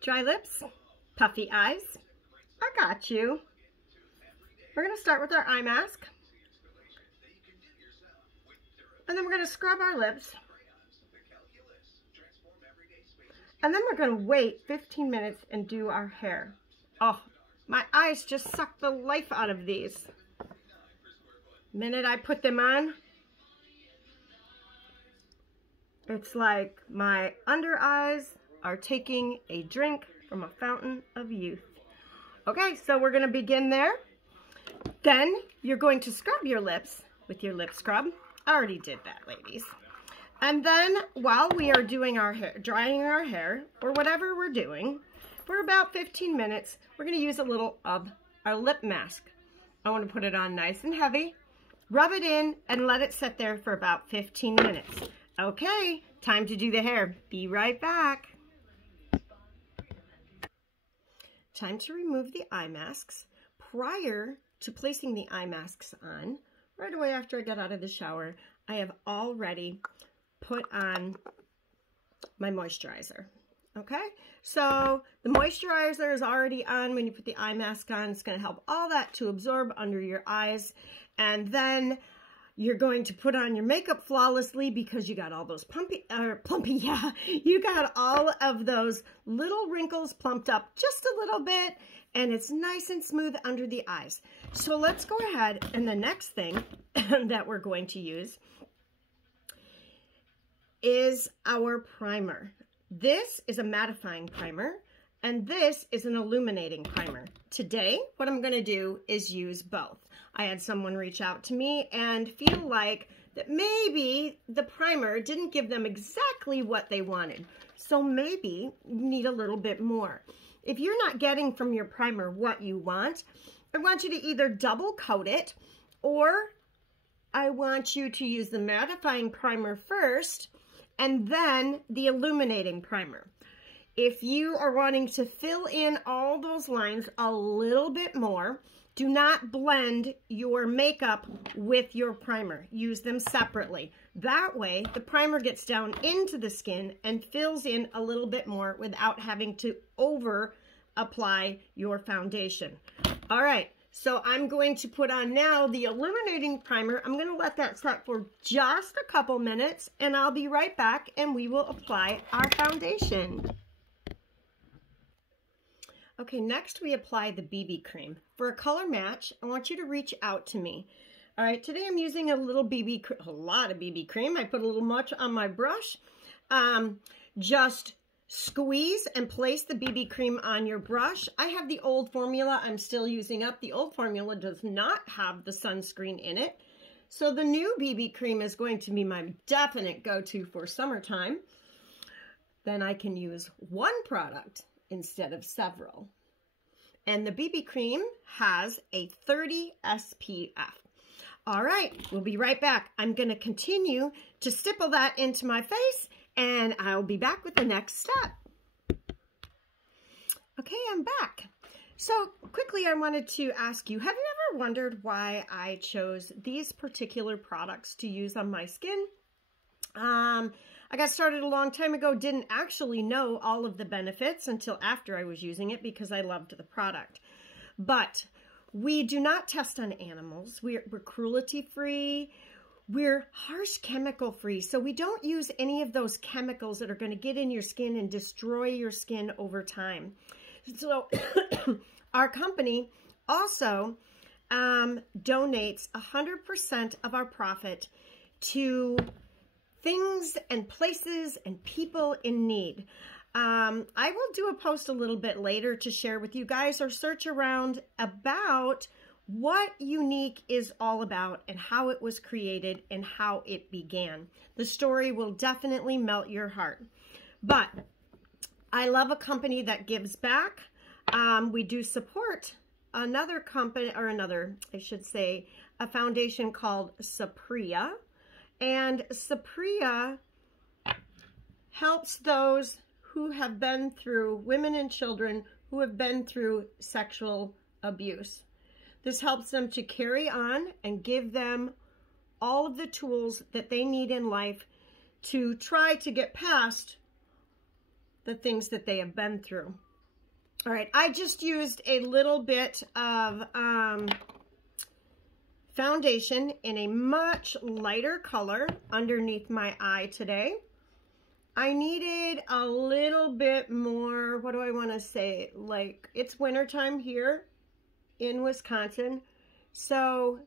Dry lips, puffy eyes. I got you. We're going to start with our eye mask. And then we're going to scrub our lips. And then we're going to wait 15 minutes and do our hair. Oh, my eyes just suck the life out of these. The minute I put them on, it's like my under eyes are taking a drink from a fountain of youth. Okay, so we're going to begin there. Then you're going to scrub your lips with your lip scrub. I already did that, ladies. And then while we are doing our hair, drying our hair, or whatever we're doing, for about 15 minutes, we're going to use a little of our lip mask. I want to put it on nice and heavy, rub it in, and let it sit there for about 15 minutes. Okay, time to do the hair. Be right back. Time to remove the eye masks. Prior to placing the eye masks on, right away after I get out of the shower, I have already put on my moisturizer. Okay, so the moisturizer is already on when you put the eye mask on. It's going to help all that to absorb under your eyes. And then you're going to put on your makeup flawlessly because you got all those you got all of those little wrinkles plumped up just a little bit, and it's nice and smooth under the eyes. So let's go ahead, and the next thing that we're going to use is our primer. This is a mattifying primer, and this is an illuminating primer. Today, what I'm going to do is use both. I had someone reach out to me and feel like that maybe the primer didn't give them exactly what they wanted. So maybe you need a little bit more. If you're not getting from your primer what you want, I want you to either double coat it, or I want you to use the mattifying primer first and then the illuminating primer. If you are wanting to fill in all those lines a little bit more, do not blend your makeup with your primer. Use them separately. That way, the primer gets down into the skin and fills in a little bit more without having to over apply your foundation. All right, so I'm going to put on now the illuminating primer. I'm going to let that set for just a couple minutes, and I'll be right back, and we will apply our foundation. Okay, next we apply the BB cream. For a color match, I want you to reach out to me. All right, today I'm using a lot of BB cream. I put a little much on my brush. Just squeeze and place the BB cream on your brush. I have the old formula I'm still using up. The old formula does not have the sunscreen in it. So the new BB cream is going to be my definite go-to for summertime. Then I can use one product instead of several. And the BB cream has a 30 SPF. All right, we'll be right back. I'm going to continue to stipple that into my face, and I'll be back with the next step. Okay, I'm back. So quickly, I wanted to ask you, have you ever wondered why I chose these particular products to use on my skin? I got started a long time ago, didn't actually know all of the benefits until after I was using it because I loved the product. But we do not test on animals. We're cruelty-free. We're harsh chemical-free. So we don't use any of those chemicals that are going to get in your skin and destroy your skin over time. So our company also donates 100% of our profit to things and places and people in need. I will do a post a little bit later to share with you guys or search around about what Younique is all about and how it was created and how it began. The story will definitely melt your heart. But I love a company that gives back. We do support another company, or I should say, a foundation called Sapria. And Sapria helps those who have been through, women and children who have been through sexual abuse. This helps them to carry on and give them all of the tools that they need in life to try to get past the things that they have been through. All right, I just used a little bit of foundation in a much lighter color underneath my eye today. I needed a little bit more, what do I want to say? Like, it's wintertime here in Wisconsin. So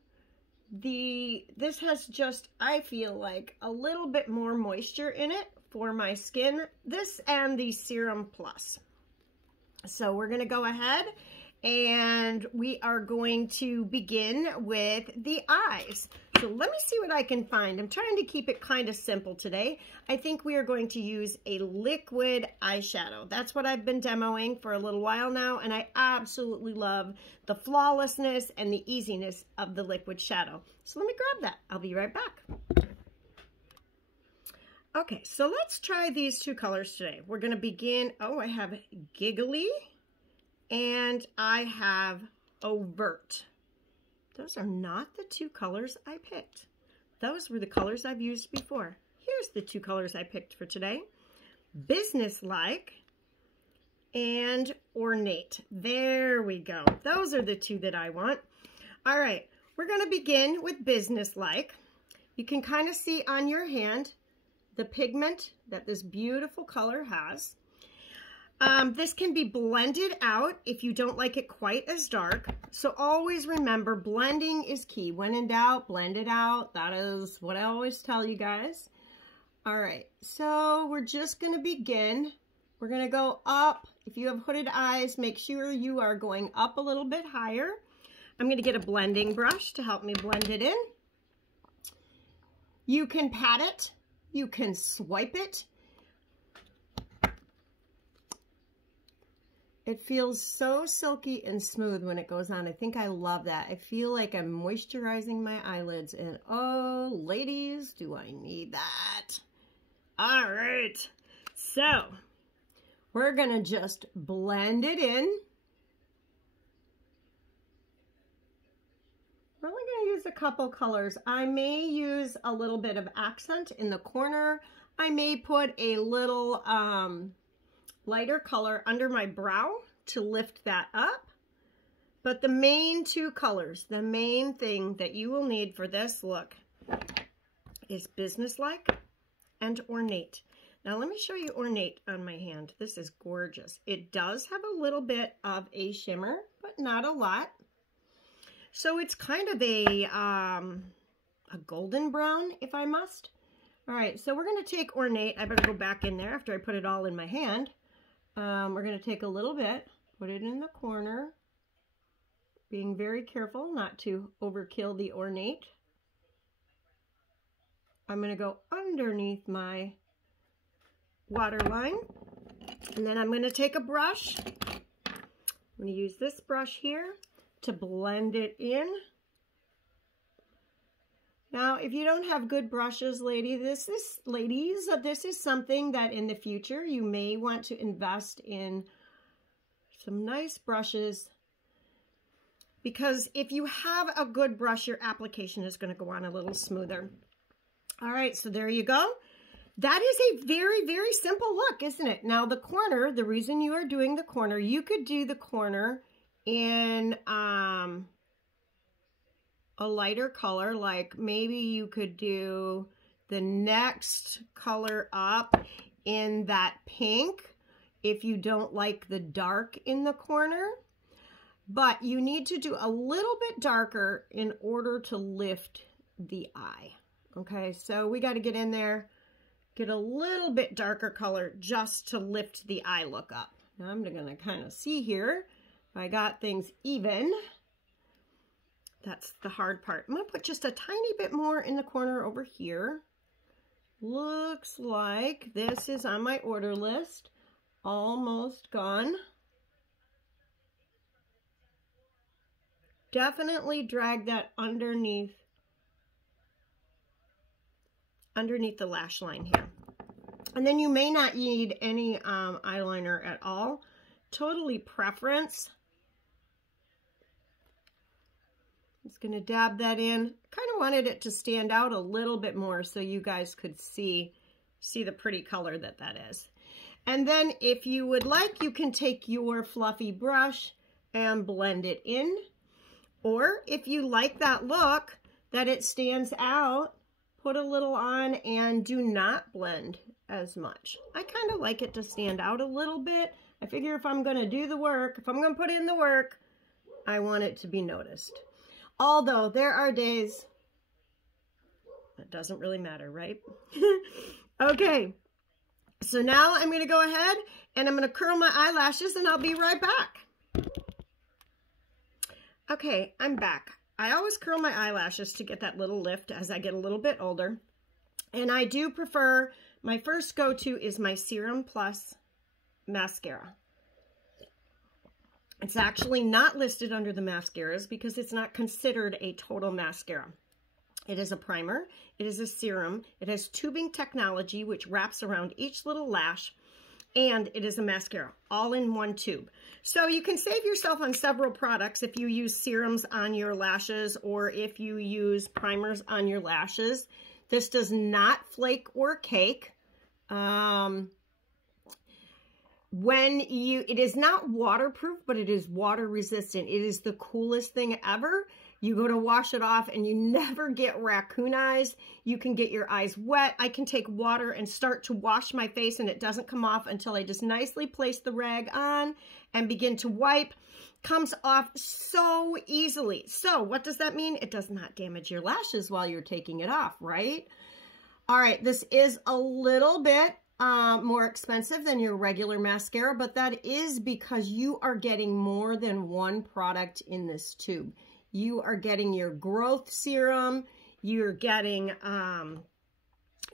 this has just, I feel like, a little bit more moisture in it for my skin. This and the Serum Plus. So we're going to go ahead and we are going to begin with the eyes. So let me see what I can find. I'm trying to keep it kind of simple today. I think we are going to use a liquid eyeshadow. That's what I've been demoing for a little while now, and I absolutely love the flawlessness and the easiness of the liquid shadow. So let me grab that. I'll be right back. Okay, so let's try these two colors today. We're going to begin, oh, I have Giggly and I have Overt. Those are not the two colors I picked. Those were the colors I've used before. Here's the two colors I picked for today. Businesslike and Ornate. There we go. Those are the two that I want. All right, we're going to begin with Businesslike. You can kind of see on your hand the pigment that this beautiful color has. This can be blended out if you don't like it quite as dark. So always remember, blending is key. When in doubt, blend it out. That is what I always tell you guys. All right, so we're just gonna begin. We're gonna go up. If you have hooded eyes, make sure you are going up a little bit higher. I'm gonna get a blending brush to help me blend it in. You can pat it. You can swipe it. It feels so silky and smooth when it goes on. I think I love that. I feel like I'm moisturizing my eyelids, and oh, ladies, do I need that. All right, so we're gonna just blend it in. We're only going to use a couple colors. I may use a little bit of accent in the corner. I may put a little lighter color under my brow to lift that up. But the main two colors, the main thing that you will need for this look is Businesslike and Ornate. Now let me show you Ornate on my hand. This is gorgeous. It does have a little bit of a shimmer, but not a lot. So it's kind of a golden brown, if I must. All right, so we're going to take Ornate. I better go back in there after I put it all in my hand. We're going to take a little bit, put it in the corner, being very careful not to overkill the Ornate. I'm going to go underneath my waterline, and then I'm going to take a brush. I'm going to use this brush here to blend it in. Now, if you don't have good brushes, ladies, this is something that in the future you may want to invest in some nice brushes, because if you have a good brush, your application is going to go on a little smoother. All right, so there you go. That is a very, very simple look, isn't it? Now, the corner, the reason you are doing the corner, you could do the corner in a lighter color, like maybe you could do the next color up in that pink if you don't like the dark in the corner. But you need to do a little bit darker in order to lift the eye. Okay, so we got to get in there, get a little bit darker color just to lift the eye look up. Now I'm going to kind of see here. I got things even. That's the hard part. I'm going to put just a tiny bit more in the corner over here. Looks like this is on my order list. Almost gone. Definitely drag that underneath the lash line here. And then you may not need any eyeliner at all. Totally preference. Just going to dab that in. Kind of wanted it to stand out a little bit more so you guys could see the pretty color that is. And then if you would like, you can take your fluffy brush and blend it in. Or if you like that look, that it stands out, put a little on and do not blend as much. I kind of like it to stand out a little bit. I figure if I'm going to do the work, if I'm going to put in the work, I want it to be noticed. Although there are days that doesn't really matter, right? Okay, so now I'm going to go ahead and I'm going to curl my eyelashes and I'll be right back. Okay, I'm back. I always curl my eyelashes to get that little lift as I get a little bit older. And I do prefer, my first go-to is my Serum Plus mascara. It's actually not listed under the mascaras because it's not considered a total mascara. It is a primer, it is a serum, it has tubing technology which wraps around each little lash, and it is a mascara, all in one tube. So you can save yourself on several products if you use serums on your lashes or if you use primers on your lashes. This does not flake or cake. It is not waterproof, but it is water resistant. It is the coolest thing ever. You go to wash it off and you never get raccoon eyes. You can get your eyes wet. I can take water and start to wash my face and it doesn't come off until I just nicely place the rag on and begin to wipe. Comes off so easily. So what does that mean? It does not damage your lashes while you're taking it off, right? All right, this is a little bit more expensive than your regular mascara, but that is because you are getting more than one product in this tube. You are getting your growth serum, you're getting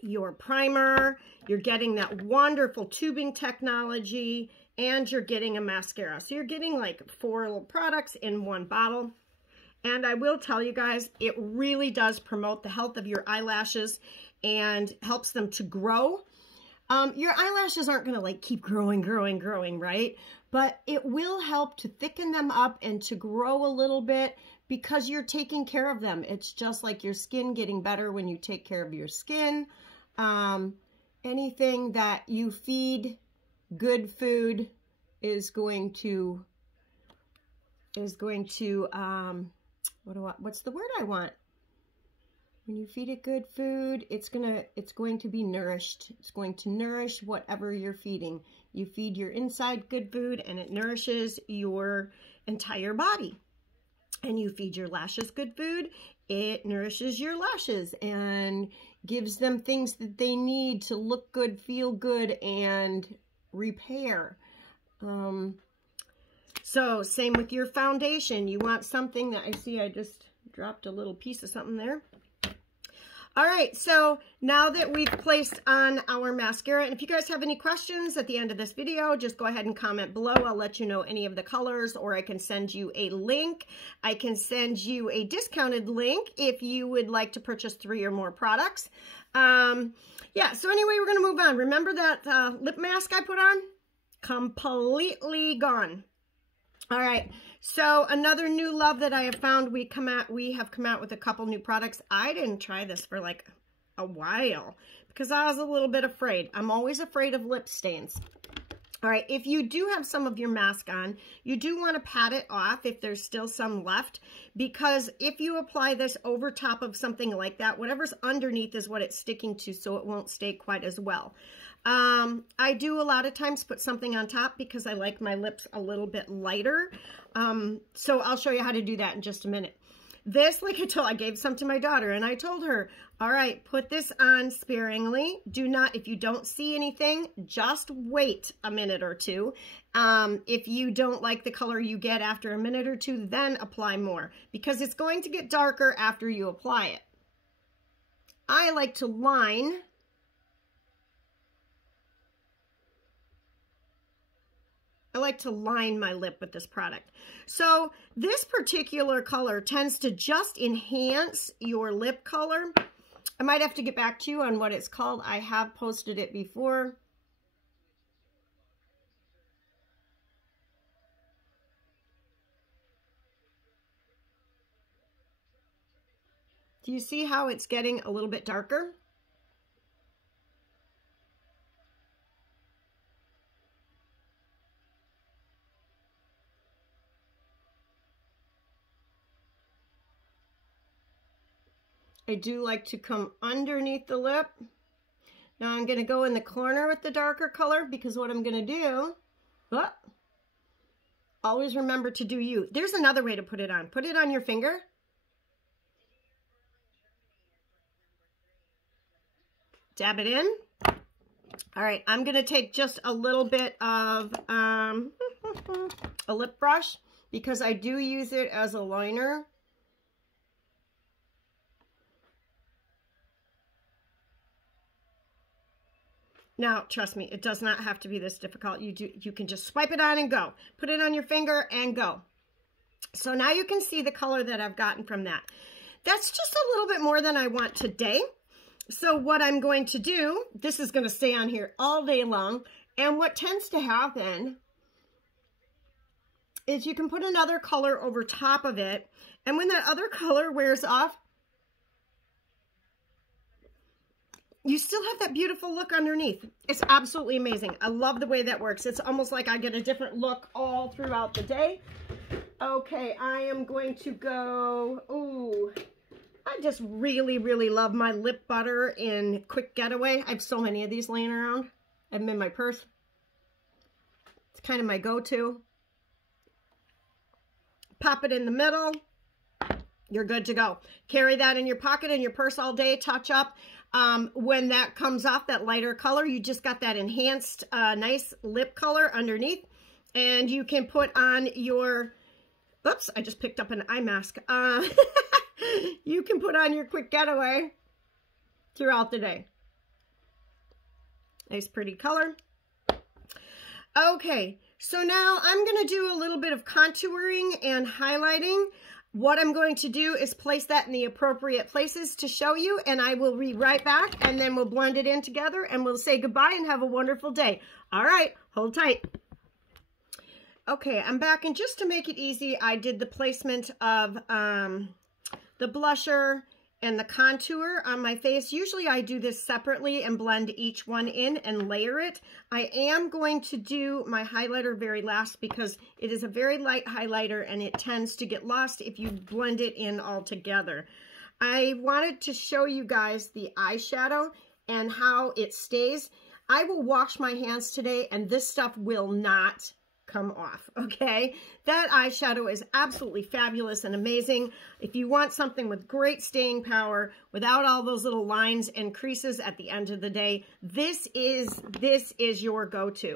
your primer, you're getting that wonderful tubing technology, and you're getting a mascara. So you're getting like 4 little products in one bottle. And I will tell you guys, it really does promote the health of your eyelashes and helps them to grow. Your eyelashes aren't going to like keep growing, right? But it will help to thicken them up and to grow a little bit because you're taking care of them. It's just like your skin getting better when you take care of your skin. Anything that you feed good food is going to what's the word I want? When you feed it good food, it's going to be nourished. It's going to nourish whatever you're feeding. You feed your inside good food and it nourishes your entire body. And you feed your lashes good food, it nourishes your lashes and gives them things that they need to look good, feel good, and repair. So same with your foundation. You want something that I see I just dropped a little piece of something there. All right, so now that we've placed on our mascara, and if you guys have any questions at the end of this video, just go ahead and comment below. I'll let you know any of the colors, or I can send you a link. I can send you a discounted link if you would like to purchase 3 or more products. Yeah, so anyway, we're going to move on. Remember that lip mask I put on? Completely gone. All right, so another new love that I have found, we have come out with a couple new products. I didn't try this for like a while because I was a little bit afraid. I'm always afraid of lip stains. All right, if you do have some of your mask on, you do want to pat it off if there's still some left, because if you apply this over top of something like that, whatever's underneath is what it's sticking to, so it won't stay quite as well. I do a lot of times put something on top because I like my lips a little bit lighter. So I'll show you how to do that in just a minute. This, like I gave some to my daughter and I told her, all right, put this on sparingly. Do not, if you don't see anything, just wait a minute or two. If you don't like the color you get after a minute or two, then apply more because it's going to get darker after you apply it. I like to line my lip with this product. So this particular color tends to just enhance your lip color. I might have to get back to you on what it's called. I have posted it before. Do you see how it's getting a little bit darker? I do like to come underneath the lip. Now I'm going to go in the corner with the darker color because what I'm going to do, always remember to do you. There's another way to put it on. Put it on your finger. Dab it in. All right, I'm going to take just a little bit of a lip brush because I do use it as a liner. Now, trust me, it does not have to be this difficult. You can just swipe it on and go. Put it on your finger and go. So now you can see the color that I've gotten from that. That's just a little bit more than I want today. So what I'm going to do, this is going to stay on here all day long. And what tends to happen is you can put another color over top of it. And when that other color wears off, you still have that beautiful look underneath. It's absolutely amazing. I love the way that works. It's almost like I get a different look all throughout the day. Okay, I am going to go, ooh, I just really, really love my lip butter in Quick Getaway. I have so many of these laying around. I have them in my purse. It's kind of my go-to. Pop it in the middle. You're good to go. Carry that in your pocket, in your purse all day, touch up. When that comes off, that lighter color, you just got that enhanced, nice lip color underneath. And you can put on your, oops, I just picked up an eye mask. You can put on your Quick Getaway throughout the day. Nice pretty color. Okay, so now I'm going to do a little bit of contouring and highlighting. What I'm going to do is place that in the appropriate places to show you, and I will be right back, and then we'll blend it in together, and we'll say goodbye and have a wonderful day. All right, hold tight. Okay, I'm back, and just to make it easy, I did the placement of the blusher and the contour on my face. Usually I do this separately and blend each one in and layer it. I am going to do my highlighter very last because it is a very light highlighter and it tends to get lost if you blend it in all together. I wanted to show you guys the eyeshadow and how it stays. I will wash my hands today and this stuff will not come off, okay? That eyeshadow is absolutely fabulous and amazing. If you want something with great staying power without all those little lines and creases at the end of the day, this is your go-to.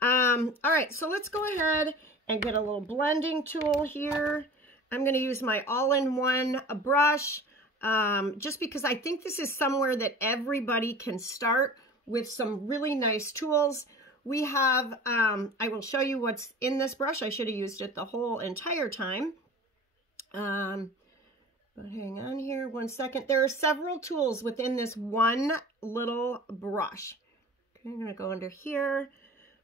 All right, so let's go ahead and get a little blending tool here. I'm going to use my all-in-one brush just because I think this is somewhere that everybody can start with some really nice tools. We have, I will show you what's in this brush. I should have used it the whole entire time. But hang on here one second. There are several tools within this one little brush. Okay, I'm gonna go under here.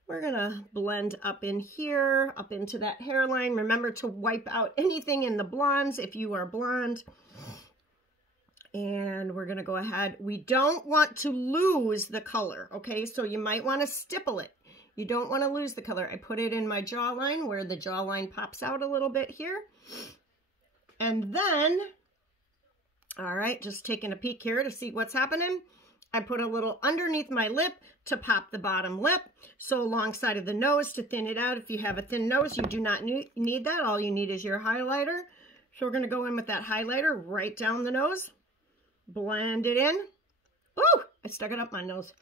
We're gonna blend up in here, up into that hairline. Remember to wipe out anything in the blondes if you are blonde. And we're going to go ahead. We don't want to lose the color, okay? So you might want to stipple it. You don't want to lose the color. I put it in my jawline where the jawline pops out a little bit here. And then, all right, just taking a peek here to see what's happening. I put a little underneath my lip to pop the bottom lip. So alongside of the nose to thin it out. If you have a thin nose, you do not need that. All you need is your highlighter. So we're going to go in with that highlighter right down the nose. Blend it in. Ooh, I stuck it up my nose.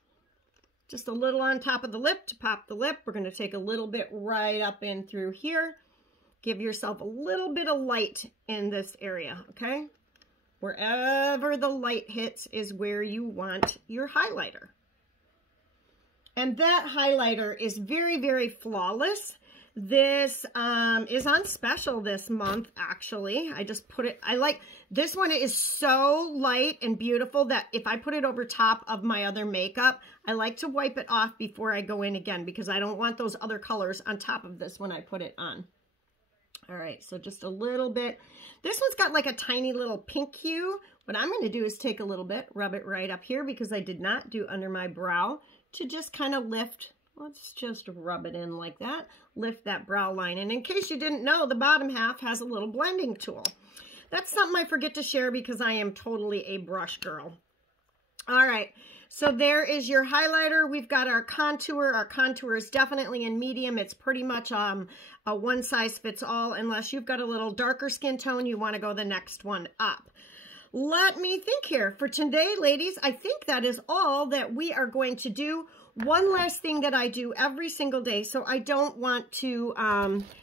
Just a little on top of the lip to pop the lip. We're going to take a little bit right up in through here. Give yourself a little bit of light in this area, okay? Wherever the light hits is where you want your highlighter. And that highlighter is very, very flawless. This is on special this month, actually. I just put it, I like, this one is so light and beautiful that if I put it over top of my other makeup, I like to wipe it off before I go in again because I don't want those other colors on top of this when I put it on. All right, so just a little bit. This one's got like a tiny little pink hue. What I'm going to do is take a little bit, rub it right up here because I did not do under my brow to just kind of lift. Let's just rub it in like that. Lift that brow line. And in case you didn't know, the bottom half has a little blending tool. that's something I forget to share because I am totally a brush girl. All right, so there is your highlighter. We've got our contour. Our contour is definitely in medium. It's pretty much a one size fits all. Unless you've got a little darker skin tone, you want to go the next one up. Let me think here. For today, ladies, I think that is all that we are going to do. One last thing that I do every single day, so I don't want to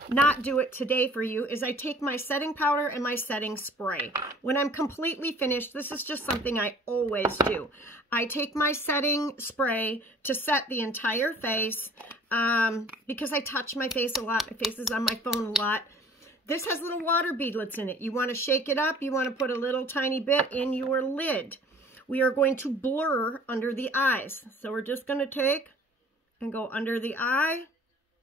not do it today for you, is I take my setting powder and my setting spray. When I'm completely finished, this is just something I always do. I take my setting spray to set the entire face because I touch my face a lot. My face is on my phone a lot. This has little water beadlets in it. You want to shake it up. You want to put a little tiny bit in your lid. We are going to blur under the eyes. So we're just going to take and go under the eye.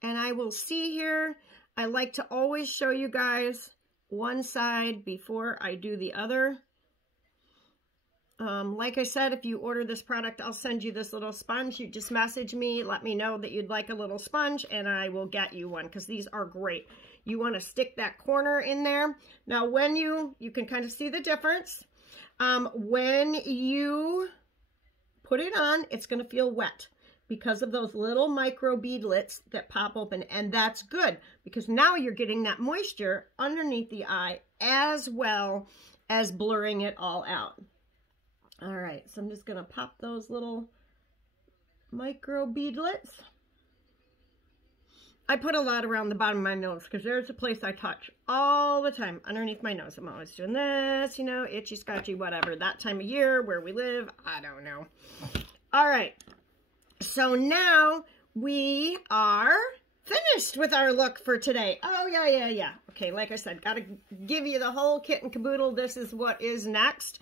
And I will see here. I like to always show you guys one side before I do the other. Like I said, if you order this product, I'll send you this little sponge. You just message me, let me know that you'd like a little sponge, and I will get you one because these are great. You want to stick that corner in there. Now, when you can kind of see the difference. When you put it on, it's going to feel wet because of those little micro beadlets that pop open. And that's good because now you're getting that moisture underneath the eye as well as blurring it all out. All right, so I'm just going to pop those little micro beadlets. I put a lot around the bottom of my nose because there's a place I touch all the time underneath my nose. I'm always doing this, you know, itchy, scratchy, whatever. That time of year where we live, I don't know. All right, so now we are finished with our look for today. Oh, yeah. Okay, like I said, got to give you the whole kit and caboodle. This is what is next.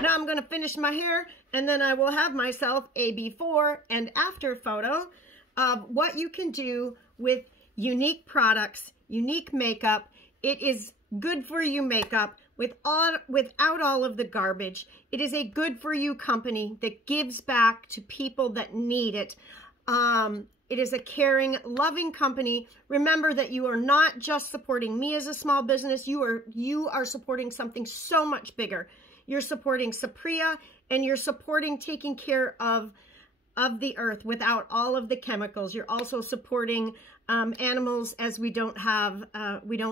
Now I'm going to finish my hair, and then I will have myself a before and after photo of what you can do with Younique products, Younique makeup. It is good for you makeup without all of the garbage. It is a good for you company that gives back to people that need it. It is a caring, loving company. Remember that you are not just supporting me as a small business. You are supporting something so much bigger. You're supporting Supriya, and you're supporting taking care of the earth without all of the chemicals. You're also supporting animals, as we don't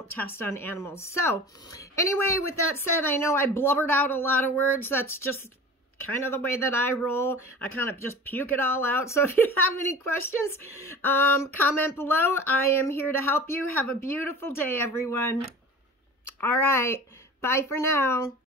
test on animals. So anyway, with that said, I know I blubbered out a lot of words. That's just kind of the way that I roll. I kind of just puke it all out. So if you have any questions, comment below. I am here to help you. Have a beautiful day, everyone. All right. Bye for now.